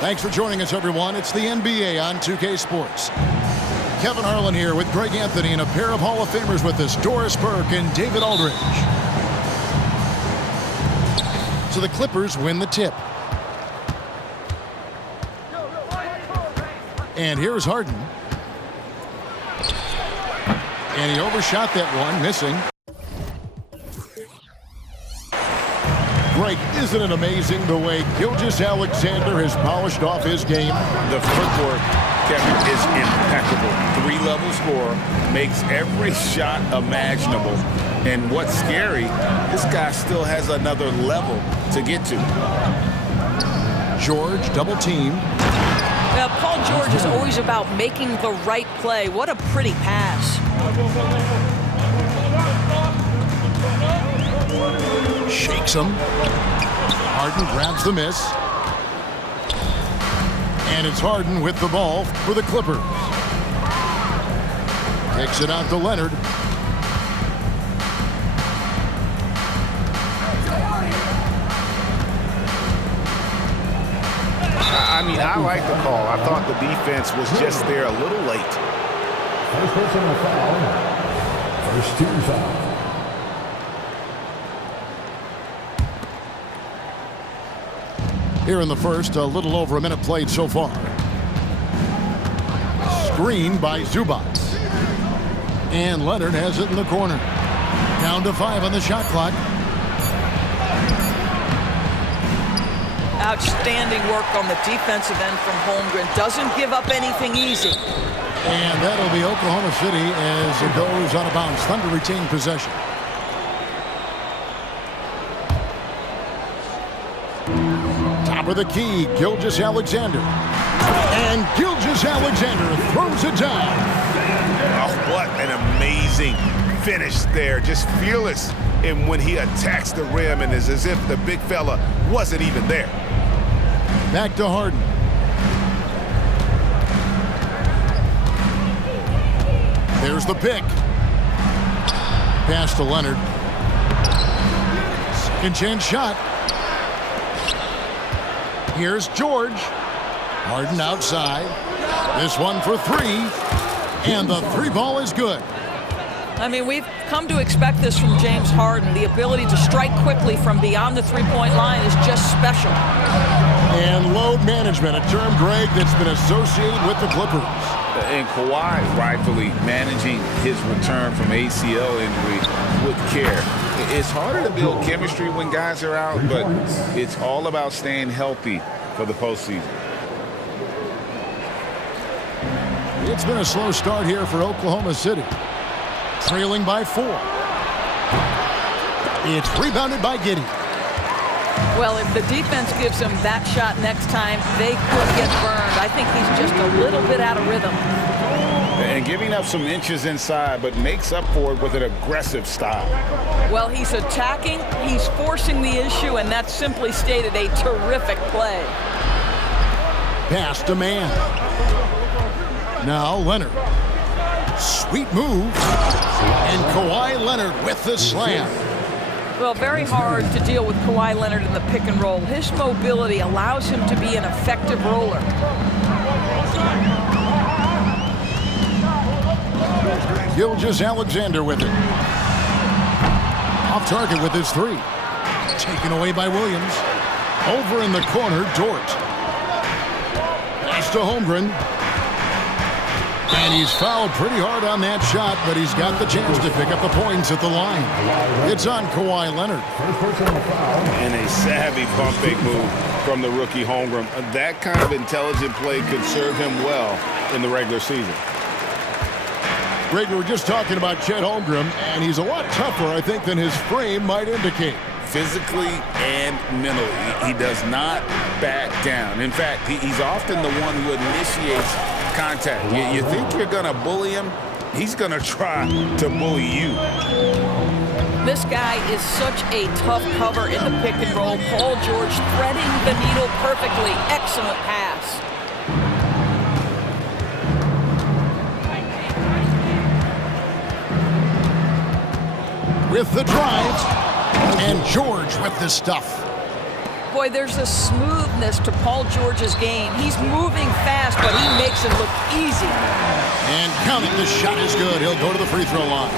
Thanks for joining us, everyone. It's the NBA on 2K Sports. Kevin Harlan here with Greg Anthony and a pair of Hall of Famers with us, Doris Burke and David Aldridge. So the Clippers win the tip. And here's Harden. And he overshot that one, missing. Greg, isn't it amazing the way Gilgeous-Alexander has polished off his game? The footwork, Kevin, is impeccable. Three-level scorer, makes every shot imaginable. And what's scary, this guy still has another level to get to. George double team. Now, Paul George is always about making the right play. What a pretty pass. Shakes him. Harden grabs the miss. And it's Harden with the ball for the Clippers. Takes it out to Leonard. I like the call. I thought the defense was just there a little late. First personal foul. First team foul. Here in the first, a little over a minute played so far. Screen by Zubac. And Leonard has it in the corner. Down to 5 on the shot clock. Outstanding work on the defensive end from Holmgren. Doesn't give up anything easy. And that'll be Oklahoma City as it goes out of bounds. Thunder retain possession. Top of the key, Gilgeous-Alexander. And Gilgeous-Alexander throws it down. Oh, what an amazing finish there. Just fearless. And when he attacks the rim, and it's as if the big fella wasn't even there. Back to Harden. There's the pick. Pass to Leonard. Second chance shot. Here's George. Harden outside. This one for 3. And the 3 ball is good. I mean, we've come to expect this from James Harden. The ability to strike quickly from beyond the three-point line is just special. And load management, a term, Greg, that's been associated with the Clippers. And Kawhi rightfully managing his return from ACL injury with care. It's harder to build chemistry when guys are out, but it's all about staying healthy for the postseason. It's been a slow start here for Oklahoma City. Trailing by 4. It's rebounded by Giddey. Well, if the defense gives him that shot next time, they could get burned. I think he's just a little bit out of rhythm. And giving up some inches inside, but makes up for it with an aggressive style. Well, he's attacking, he's forcing the issue, and that's simply stated a terrific play. Pass to man. Now Leonard. Sweet move. And Kawhi Leonard with the slam. Well, very hard to deal with Kawhi Leonard in the pick and roll. His mobility allows him to be an effective roller. Gilgeous-Alexander with it. Off target with his 3. Taken away by Williams. Over in the corner, Dort. Pass to Holmgren. And he's fouled pretty hard on that shot, but he's got the chance to pick up the points at the line. It's on Kawhi Leonard. And a savvy pump fake move from the rookie Holmgren. That kind of intelligent play could serve him well in the regular season. Greg, we were just talking about Chet Holmgren, and he's a lot tougher, I think, than his frame might indicate. Physically and mentally, he does not back down. In fact, he's often the one who initiates contact. You think you're going to bully him, he's going to try to bully you. This guy is such a tough cover in the pick and roll. Paul George threading the needle perfectly. Excellent pass. With the drive, and George with the stuff. Boy, there's a smoothness to Paul George's game. He's moving fast, but he makes it look easy. And counting, the shot is good. He'll go to the free throw line.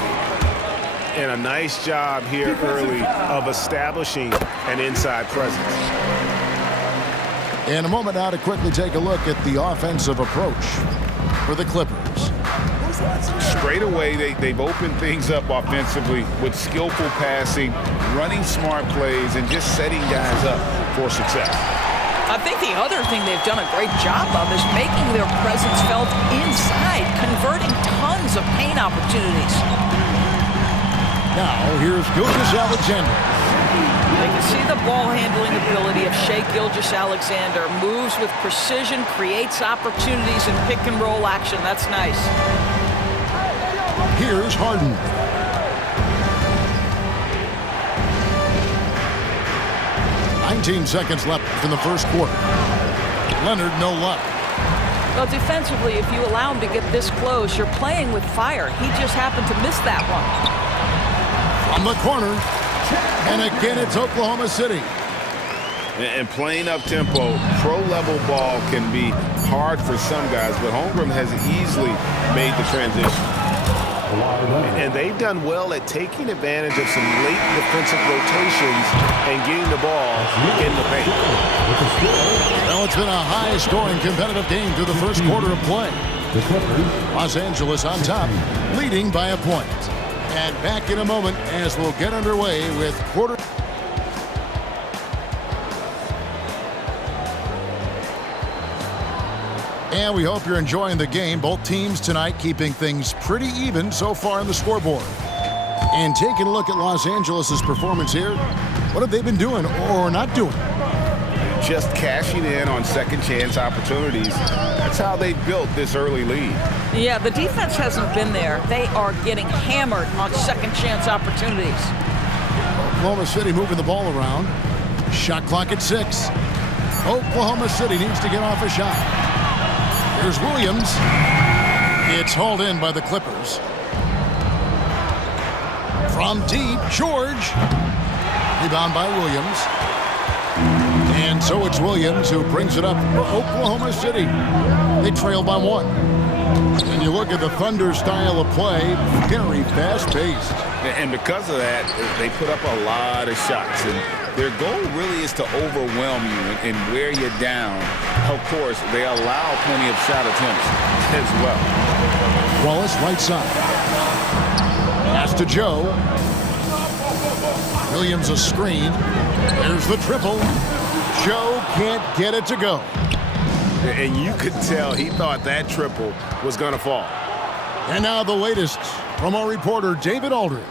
And a nice job here early of establishing an inside presence. In a moment now to quickly take a look at the offensive approach for the Clippers. Straight away, they've opened things up offensively with skillful passing, running smart plays, and just setting guys up for success. I think the other thing they've done a great job of is making their presence felt inside, converting tons of paint opportunities. Now, here's Gilgeous-Alexander. They can see the ball handling ability of Shai Gilgeous-Alexander. Moves with precision, creates opportunities in pick and roll action. That's nice. Here's Harden. "19 seconds left in the first quarter. Leonard, no luck. Well, defensively, if you allow him to get this close, you're playing with fire. He just happened to miss that one. From the corner. And again, it's Oklahoma City. And playing up-tempo, pro-level ball can be hard for some guys, but Holmgren has easily made the transition. And they've done well at taking advantage of some late defensive rotations and getting the ball in the paint. Well, it's been a high-scoring competitive game through the first quarter of play. Los Angeles on top, leading by a point. And back in a moment as we'll get underway with quarter. And we hope you're enjoying the game. Both teams tonight keeping things pretty even so far on the scoreboard. And taking a look at Los Angeles' performance here, what have they been doing or not doing? Just cashing in on second chance opportunities. That's how they built this early lead. Yeah, the defense hasn't been there. They are getting hammered on second chance opportunities. Oklahoma City moving the ball around. Shot clock at 6. Oklahoma City needs to get off a shot. Here's Williams. It's hauled in by the Clippers. From deep, George. Rebound by Williams. And so it's Williams who brings it up for Oklahoma City. They trail by 1. And you look at the Thunder style of play, very fast-paced. And because of that, they put up a lot of shots. And their goal really is to overwhelm you and wear you down. Of course, they allow plenty of shot attempts as well. Wallace, right side. Pass to Joe. Williams a screen. There's the triple. Joe can't get it to go. And you could tell he thought that triple was going to fall. And now the latest from our reporter, David Aldridge.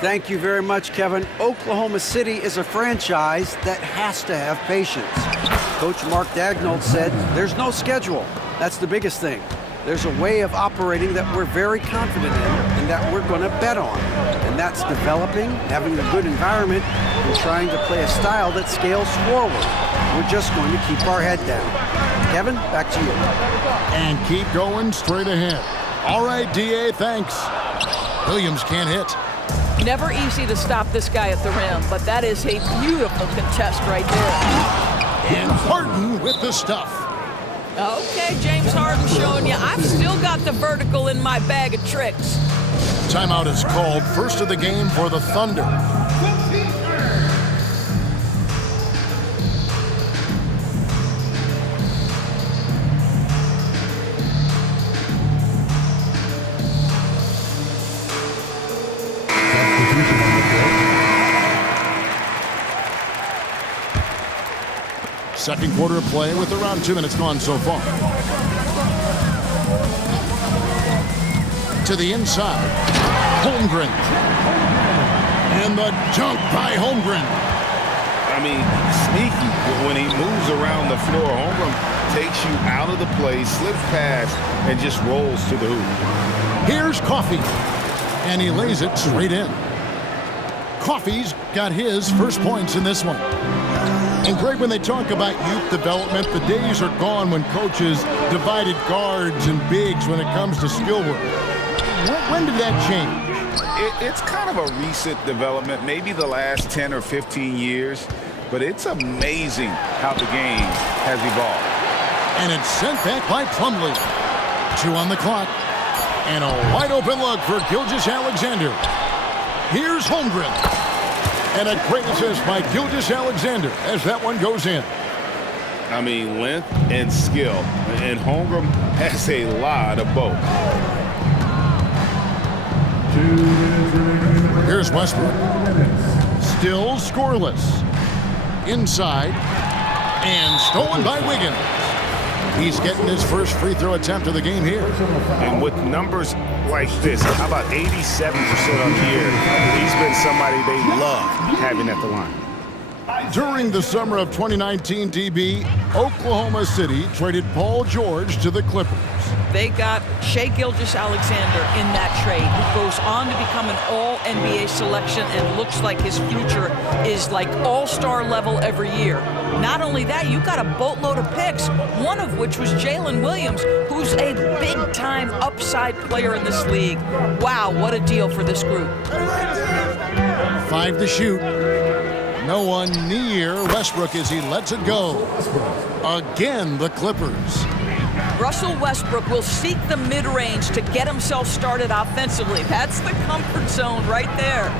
Thank you very much, Kevin. Oklahoma City is a franchise that has to have patience. Coach Mark Daigneault said there's no schedule. That's the biggest thing. There's a way of operating that we're very confident in and that we're going to bet on. And that's developing, having a good environment, and trying to play a style that scales forward. We're just going to keep our head down. Kevin, back to you. And keep going straight ahead. All right, D.A., thanks. Williams can't hit. Never easy to stop this guy at the rim, but that is a beautiful contest right there. And Harden with the stuff. Okay, James Harden showing you I've still got the vertical in my bag of tricks. Timeout is called. First of the game for the Thunder. Second quarter of play with around 2 minutes gone so far. To the inside. Holmgren. And the dunk by Holmgren. I mean, sneaky when he moves around the floor. Holmgren takes you out of the play, slips past, and just rolls to the hoop. Here's Coffey. And he lays it straight in. Coffey's got his first points in this one. And Greg, when they talk about youth development, the days are gone when coaches divided guards and bigs when it comes to skill work. When did that change? It's kind of a recent development, maybe the last 10 or 15 years. but it's amazing how the game has evolved. And it's sent back by Plumlee. 2 on the clock. And a wide open look for Gilgeous-Alexander. Here's Holmgren. And a great assist by Gilgeous-Alexander as that one goes in. I mean, length and skill. And Holmgren has a lot of both. Here's Westbrook. Still scoreless. Inside. And stolen by Wiggins. He's getting his first free throw attempt of the game here. And with numbers like this, how about 87% on the year? He's been somebody they love having at the line. During the summer of 2019, DB, Oklahoma City traded Paul George to the Clippers. They got Shai Gilgeous-Alexander in that trade, who goes on to become an all-NBA selection and looks like his future is like all-star level every year. Not only that, you got a boatload of picks, one of which was Jalen Williams, who's a big-time upside player in this league. Wow, what a deal for this group. 5 to shoot. No one near Westbrook as he lets it go. Again, the Clippers. Russell Westbrook will seek the mid-range to get himself started offensively. That's the comfort zone right there.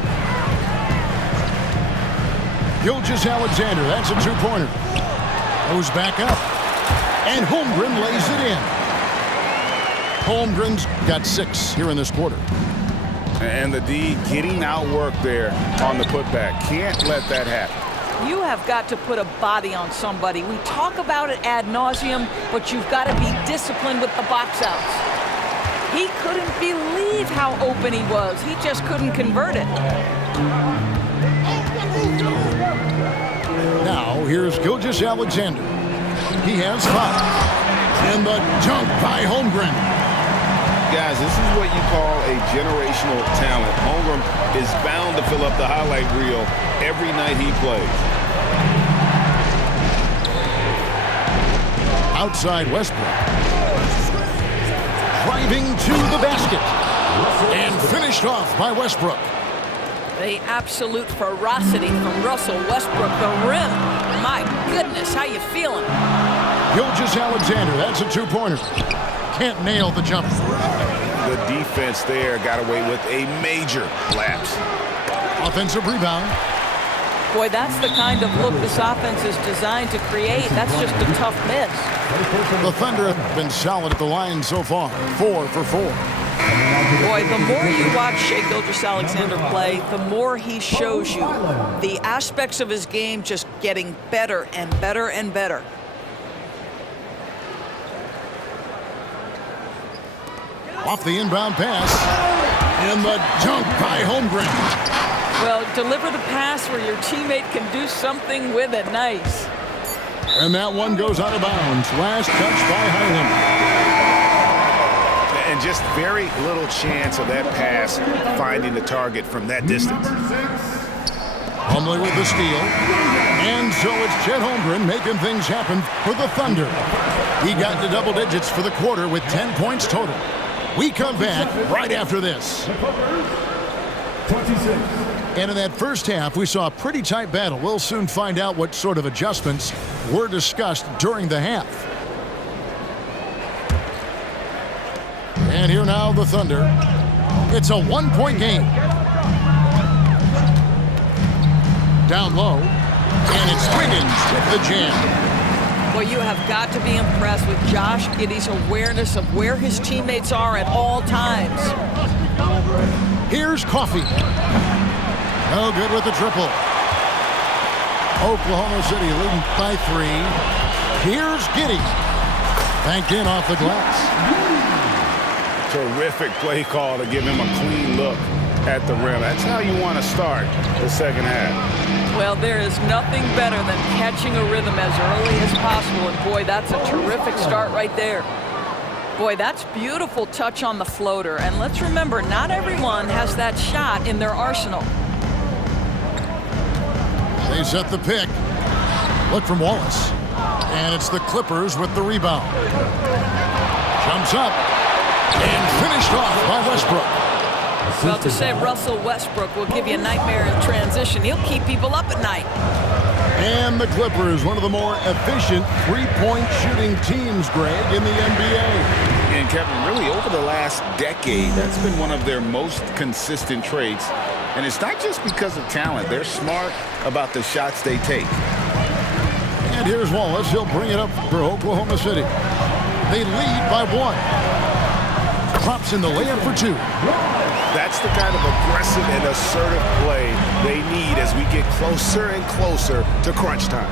Gilgeous-Alexander, that's a 2-pointer. Goes back up. And Holmgren lays it in. Holmgren's got 6 here in this quarter. And the D getting outworked there on the putback. Can't let that happen. You have got to put a body on somebody. We talk about it ad nauseum, but you've got to be disciplined with the box outs. He couldn't believe how open he was. He just couldn't convert it. Now, here's Gilgeous-Alexander. He has 5. And the dunk by Holmgren. Guys, this is what you call a generational talent. Holmgren is bound to fill up the highlight reel every night he plays. Outside Westbrook. Driving to the basket. And finished off by Westbrook. The absolute ferocity from Russell Westbrook. The rim. My goodness, how you feeling? Gilgeous-Alexander, that's a 2-pointer. Can't nail the jumper. The defense there got away with a major lapse. Offensive rebound. Boy, that's the kind of look this offense is designed to create. That's just a tough miss. The Thunder have been solid at the line so far. 4 for 4. Boy, the more you watch Shai Gilgeous-Alexander play, the more he shows you the aspects of his game just getting better and better and better. Off the inbound pass. And the dunk by Holmgren. Well, deliver the pass where your teammate can do something with it. Nice. And that one goes out of bounds. Last touch by Highland. And just very little chance of that pass finding the target from that distance. Plumlee with the steal. And so it's Chet Holmgren making things happen for the Thunder. He got to double digits for the quarter with 10 points total. We come back right after this. 26. And in that first half, we saw a pretty tight battle. We'll soon find out what sort of adjustments were discussed during the half. And here now, the Thunder. It's a 1-point game. Down low. And it's Wiggins with the jam. Well, you have got to be impressed with Josh Giddey's awareness of where his teammates are at all times. Here's Coffey. No good with the triple. Oklahoma City leading by 3. Here's Giddey. Banked in off the glass. Terrific play call to give him a clean look at the rim. That's how you want to start the second half. Well, there is nothing better than catching a rhythm as early as possible. And boy, that's a terrific start right there. Boy, that's beautiful touch on the floater. And let's remember, not everyone has that shot in their arsenal. They set the pick. Look from Wallace. And it's the Clippers with the rebound. Jumps up. And finished off by Westbrook. Well, to say Russell Westbrook will give you a nightmare in transition, he'll keep people up at night. And the Clippers, one of the more efficient three-point shooting teams, Greg, in the NBA. And Kevin, really over the last decade, that's been one of their most consistent traits. And it's not just because of talent. They're smart about the shots they take. And here's Wallace. He'll bring it up for Oklahoma City. They lead by 1. Drops in the layup for 2. That's the kind of aggressive and assertive play they need as we get closer and closer to crunch time.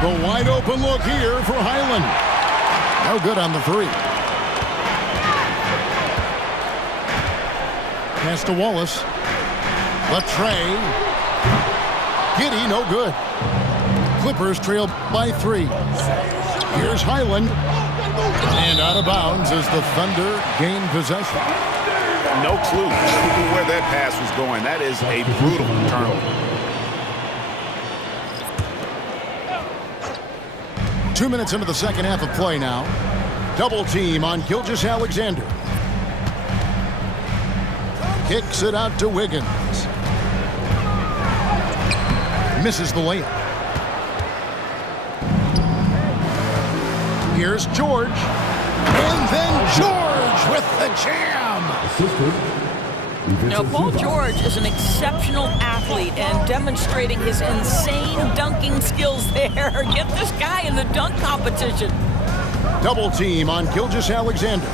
The wide open look here for Highland. No good on the 3. Pass to Wallace. Latrey. Giddy, no good. Clippers trail by 3. Here's Highland. And out of bounds as the Thunder gain possession. No clue where that pass was going. That is a brutal turnover. 2 minutes into the second half of play now. Double team on Gilgeous-Alexander. Kicks it out to Wiggins. Misses the layup. Here's George. And then George with the jam. Now, Paul George is an exceptional athlete and demonstrating his insane dunking skills there. Get this guy in the dunk competition. Double team on Gilgeous-Alexander.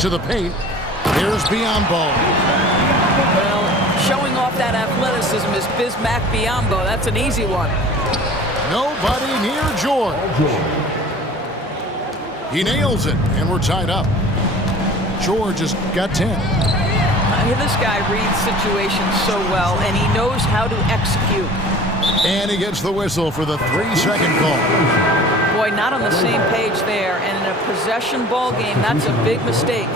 To the paint. Here's Biyombo. Well, showing off that athleticism is Bismack Biyombo. That's an easy one. Nobody near George. He nails it, and we're tied up. George has got 10. This guy reads situations so well, and he knows how to execute. And he gets the whistle for the 3-second call. Boy, not on the same page there, and in a possession ball game, that's a big mistake.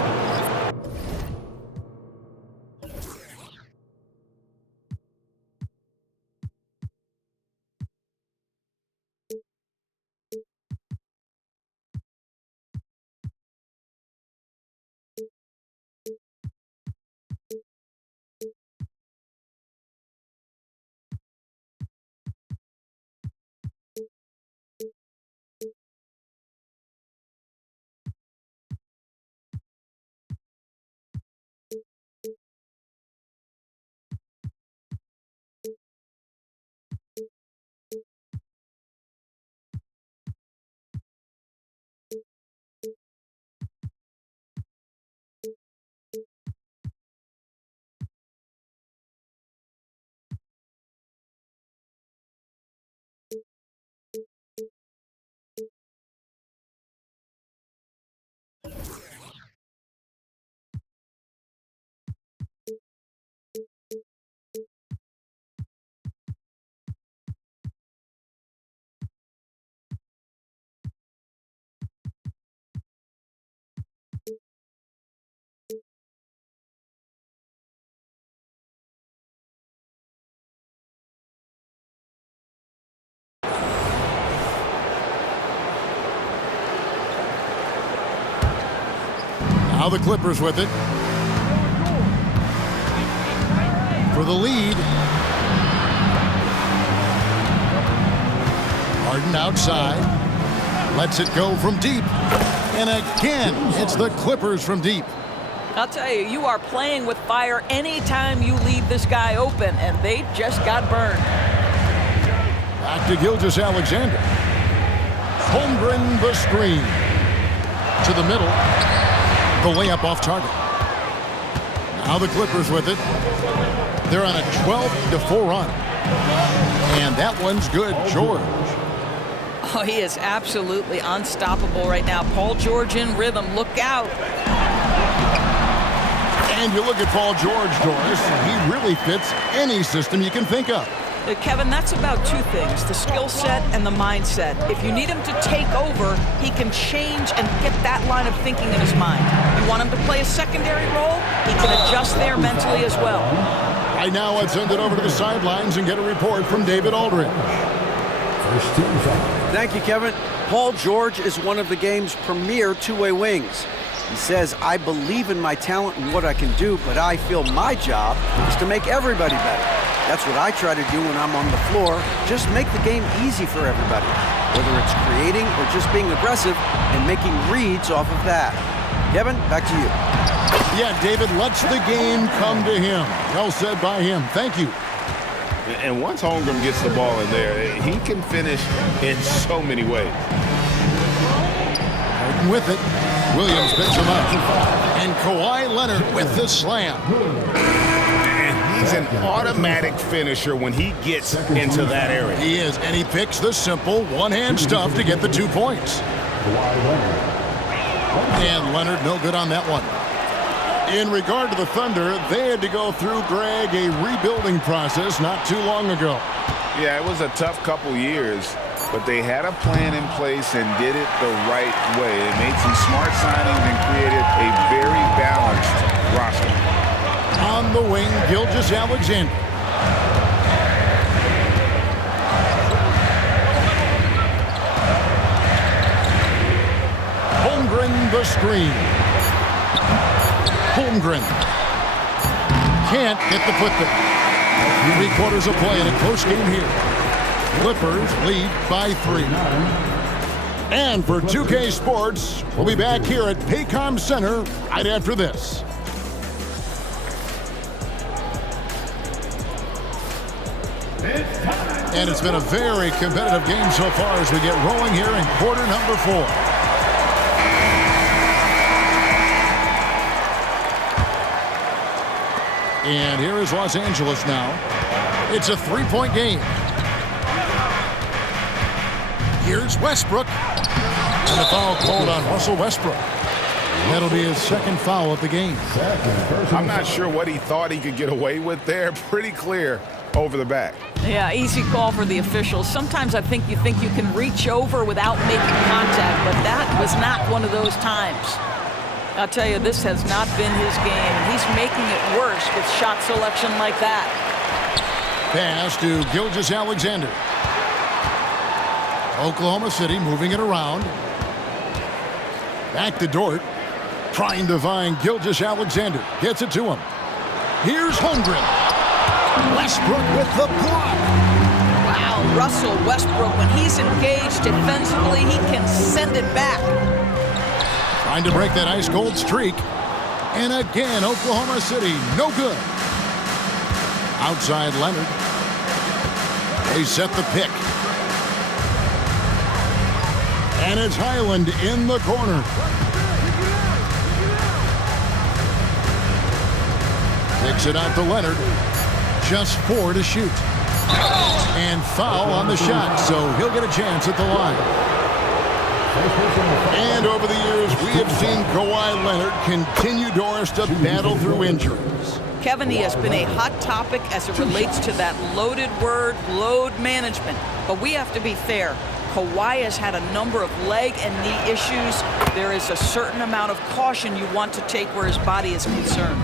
Now the Clippers with it. For the lead. Harden outside. Lets it go from deep. And again, it's the Clippers from deep. I'll tell you, you are playing with fire anytime you leave this guy open, and they just got burned. Back to Gilgeous-Alexander. Holmgren the screen. To the middle. The layup off target. Now the Clippers with it. They're on a 12-4 run. And that one's good, George. Oh, he is absolutely unstoppable right now. Paul George in rhythm. Look out. And you look at Paul George, Doris. He really fits any system you can think of. Kevin, that's about two things, the skill set and the mindset. If you need him to take over, he can change and get that line of thinking in his mind. You want him to play a secondary role, he can adjust there mentally as well. Right now, let's send it over to the sidelines and get a report from David Aldridge. First team foul. Thank you, Kevin. Paul George is one of the game's premier two-way wings. He says, I believe in my talent and what I can do, but I feel my job is to make everybody better. That's what I try to do when I'm on the floor. Just make the game easy for everybody, whether it's creating or just being aggressive and making reads off of that. Kevin, back to you. Yeah, David lets the game come to him. Well said by him. Thank you. And once Holmgren gets the ball in there, he can finish in so many ways. Harden with it. Williams picks him up. And Kawhi Leonard with the slam. And he's an automatic finisher when he gets into that area. He is, and he picks the simple one-hand stuff to get the 2 points. And Leonard no good on that one. In regard to the Thunder, they had to go through, Greg, a rebuilding process not too long ago. Yeah, it was a tough couple years, but they had a plan in place and did it the right way. They made some smart signings and created a very balanced roster. On the wing, Gilgeous-Alexander. Holmgren the screen. Holmgren can't get the foot there. 3/4 of play in a close game here. Clippers lead by 3. And for 2K Sports, we'll be back here at Paycom Center right after this. And it's been a very competitive game so far as we get rolling here in quarter number 4. And here is Los Angeles now. It's a 3-point game. Here's Westbrook. And the foul called on Russell Westbrook. That'll be his second foul of the game. I'm not sure what he thought he could get away with there. Pretty clear over the back. Yeah, easy call for the officials. Sometimes I think you can reach over without making contact, but that was not one of those times. I'll tell you, this has not been his game, and he's making it worse with shot selection like that. Pass to Gilgeous-Alexander. Oklahoma City moving it around. Back to Dort. Trying to find Gilgeous-Alexander. Gets it to him. Here's Holmgren. Westbrook with the block. Wow, Russell Westbrook, when he's engaged defensively, he can send it back. Trying to break that ice-cold streak. And again, Oklahoma City, no good. Outside Leonard. They set the pick. And it's Highland in the corner. Takes it out to Leonard. Just 4 to shoot. And foul on the shot, so he'll get a chance at the line. And over the years, we have seen Kawhi Leonard continue, Doris, to battle through injuries. Kevin, he has been a hot topic as it relates to that loaded word, load management. But we have to be fair. Kawhi has had a number of leg and knee issues. There is a certain amount of caution you want to take where his body is concerned.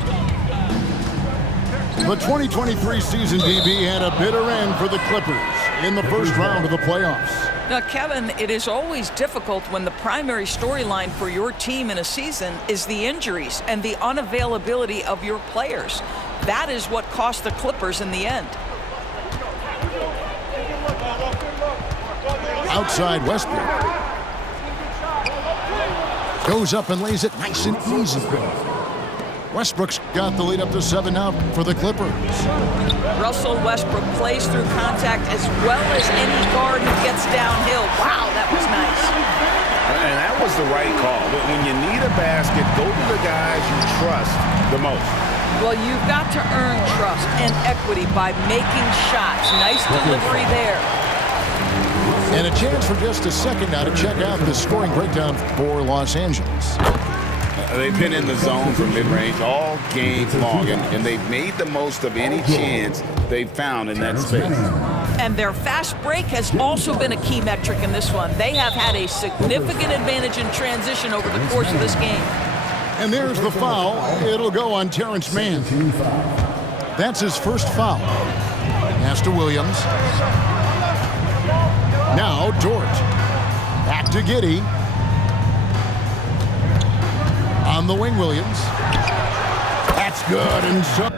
The 2023 season, DB, had a bitter end for the Clippers in the first round of the playoffs. Now, Kevin, it is always difficult when the primary storyline for your team in a season is the injuries and the unavailability of your players. That is what cost the Clippers in the end. Outside Westbrook. Goes up and lays it nice and easy. Westbrook's got the lead up to 7 now for the Clippers. Russell Westbrook plays through contact as well as any guard who gets downhill. Wow, that was nice. And that was the right call. But when you need a basket, go to the guys you trust the most. Well, you've got to earn trust and equity by making shots. Nice delivery there. And a chance for just a second now to check out the scoring breakdown for Los Angeles. They've been in the zone for mid-range all game long, and they've made the most of any chance they've found in that space. And their fast break has also been a key metric in this one. They have had a significant advantage in transition over the course of this game. And there's the foul. It'll go on Terrence Mann. That's his first foul. Pass to Williams. Now Dort. Back to Giddey. On On the wing, Williams. That's good. And so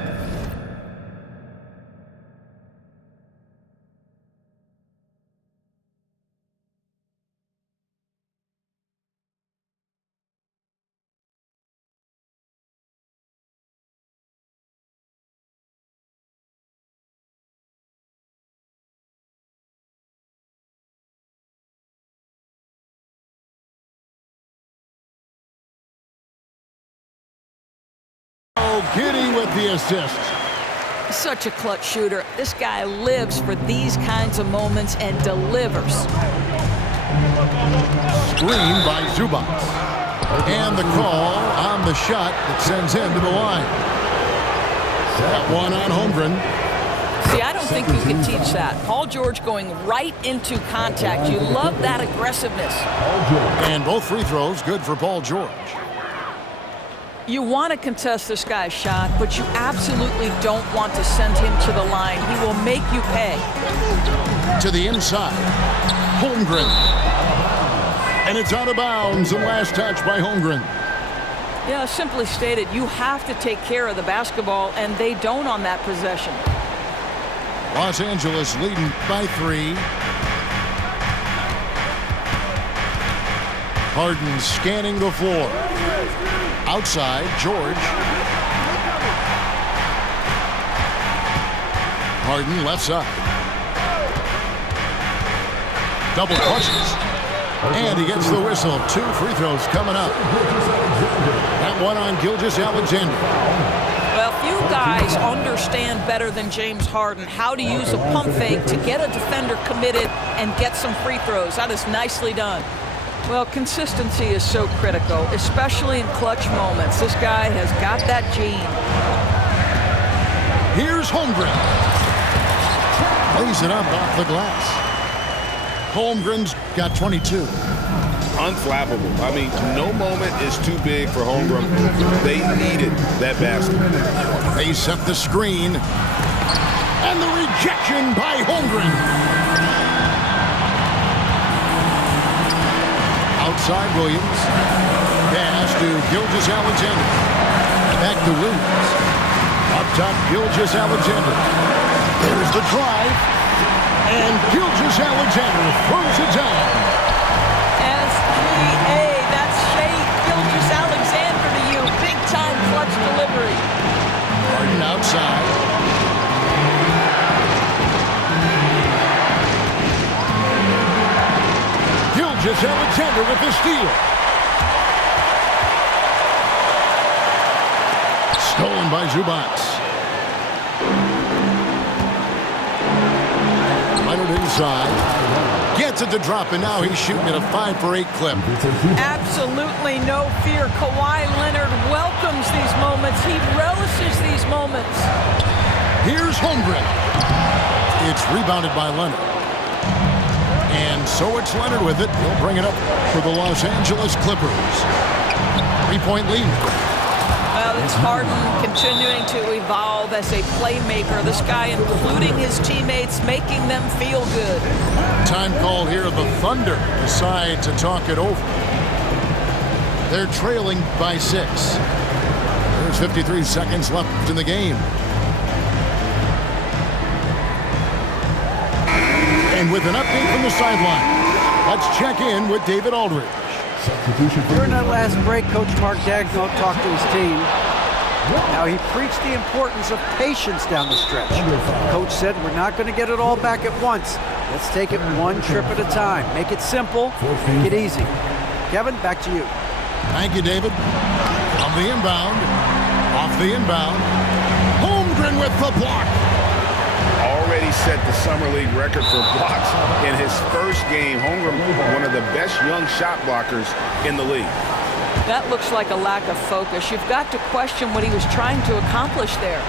Giddy with the assist. Such a clutch shooter. This guy lives for these kinds of moments and delivers. Screen by Zubac. And the call on the shot that sends him to the line. That one on Holmgren. See, I don't think you can teach that. Paul George going right into contact. You love that aggressiveness. And both free throws good for Paul George. You want to contest this guy's shot, but you absolutely don't want to send him to the line. He will make you pay. To the inside. Holmgren. And it's out of bounds. The last touch by Holmgren. Yeah, simply stated, you have to take care of the basketball, and they don't on that possession. Los Angeles leading by 3. Harden scanning the floor. Outside, George. Harden left side. Double clutches. And he gets the whistle. 2 free throws coming up. That one on Gilgeous-Alexander. Well, few guys understand better than James Harden how to use a pump fake to get a defender committed and get some free throws. That is nicely done. Well, consistency is so critical, especially in clutch moments. This guy has got that gene. Here's Holmgren. Lays it up off the glass. Holmgren's got 22. Unflappable. I mean, no moment is too big for Holmgren. They needed that basket. They set the screen. And the rejection by Holmgren. Outside Williams. Pass to Gilgeous-Alexander. Back to Williams. Up top, Gilgeous-Alexander. There's the drive. And Gilgeous-Alexander throws it down. SGA, that's Shai Gilgeous-Alexander to you. Big time clutch delivery. Harden outside. Gilgeous-Alexander with the steal. Stolen by Zubac. Leonard inside. Gets it to drop, and now he's shooting at a 5 for 8 clip. Absolutely no fear. Kawhi Leonard welcomes these moments. He relishes these moments. Here's Holmgren. It's rebounded by Leonard. And so it's Leonard with it. He'll bring it up for the Los Angeles Clippers. 3-point lead. Well, it's Harden continuing to evolve as a playmaker. This guy including his teammates, making them feel good. Time call here. The Thunder decide to talk it over. They're trailing by 6. There's 53 seconds left in the game. And with an update from the sideline, let's check in with David Aldridge. During that last break, Coach Mark Daigneault talked to his team. Now, he preached the importance of patience down the stretch. Coach said, we're not going to get it all back at once. Let's take it one trip at a time. Make it simple, make it easy. Kevin, back to you. Thank you, David. On the inbound, off the inbound. Holmgren with the block. Already set the Summer League record for blocks in his first game. Holmgren, one of the best young shot blockers in the league. That looks like a lack of focus. You've got to question what he was trying to accomplish there.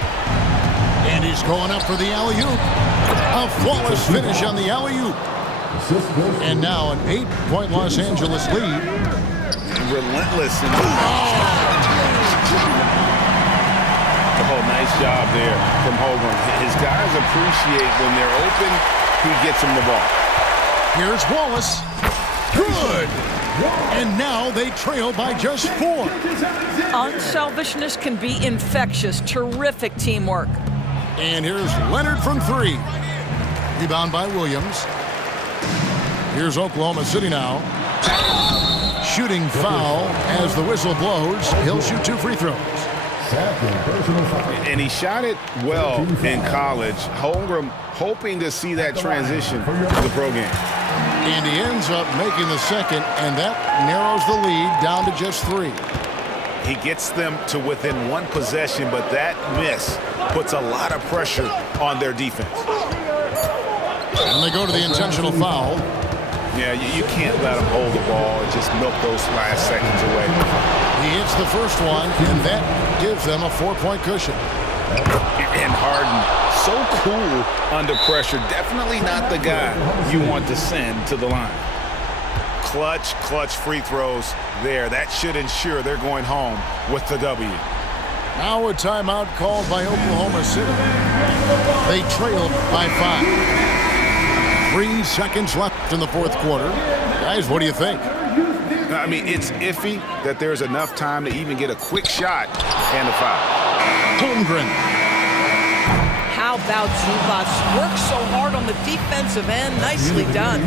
And he's going up for the alley-oop. A flawless finish on the alley-oop. And now an 8-point Los Angeles lead. Relentless. Oh, nice job there from Holmgren. His guys appreciate when they're open, he gets them the ball. Here's Wallace. Good. And now they trail by just 4. Unselfishness can be infectious. Terrific teamwork. And here's Leonard from 3. Rebound by Williams. Here's Oklahoma City now. Shooting foul as the whistle blows. He'll shoot 2 free throws. And he shot it well in college. Holmgren hoping to see that transition to the pro game. And he ends up making the second, and that narrows the lead down to just 3. He gets them to within 1 possession, but that miss puts a lot of pressure on their defense. And they go to the intentional foul. Yeah, you can't let him hold the ball and just milk those last seconds away. He hits the first one, and that gives them a 4-point cushion. And Harden, so cool under pressure. Definitely not the guy you want to send to the line. Clutch free throws there. That should ensure they're going home with the W. Now a timeout called by Oklahoma City. They trail by 5. 3 seconds left in the fourth quarter. Guys, what do you think? I mean, it's iffy that there's enough time to even get a quick shot and a foul. Holmgren. How about Zubats? Works so hard on the defensive end. Nicely done.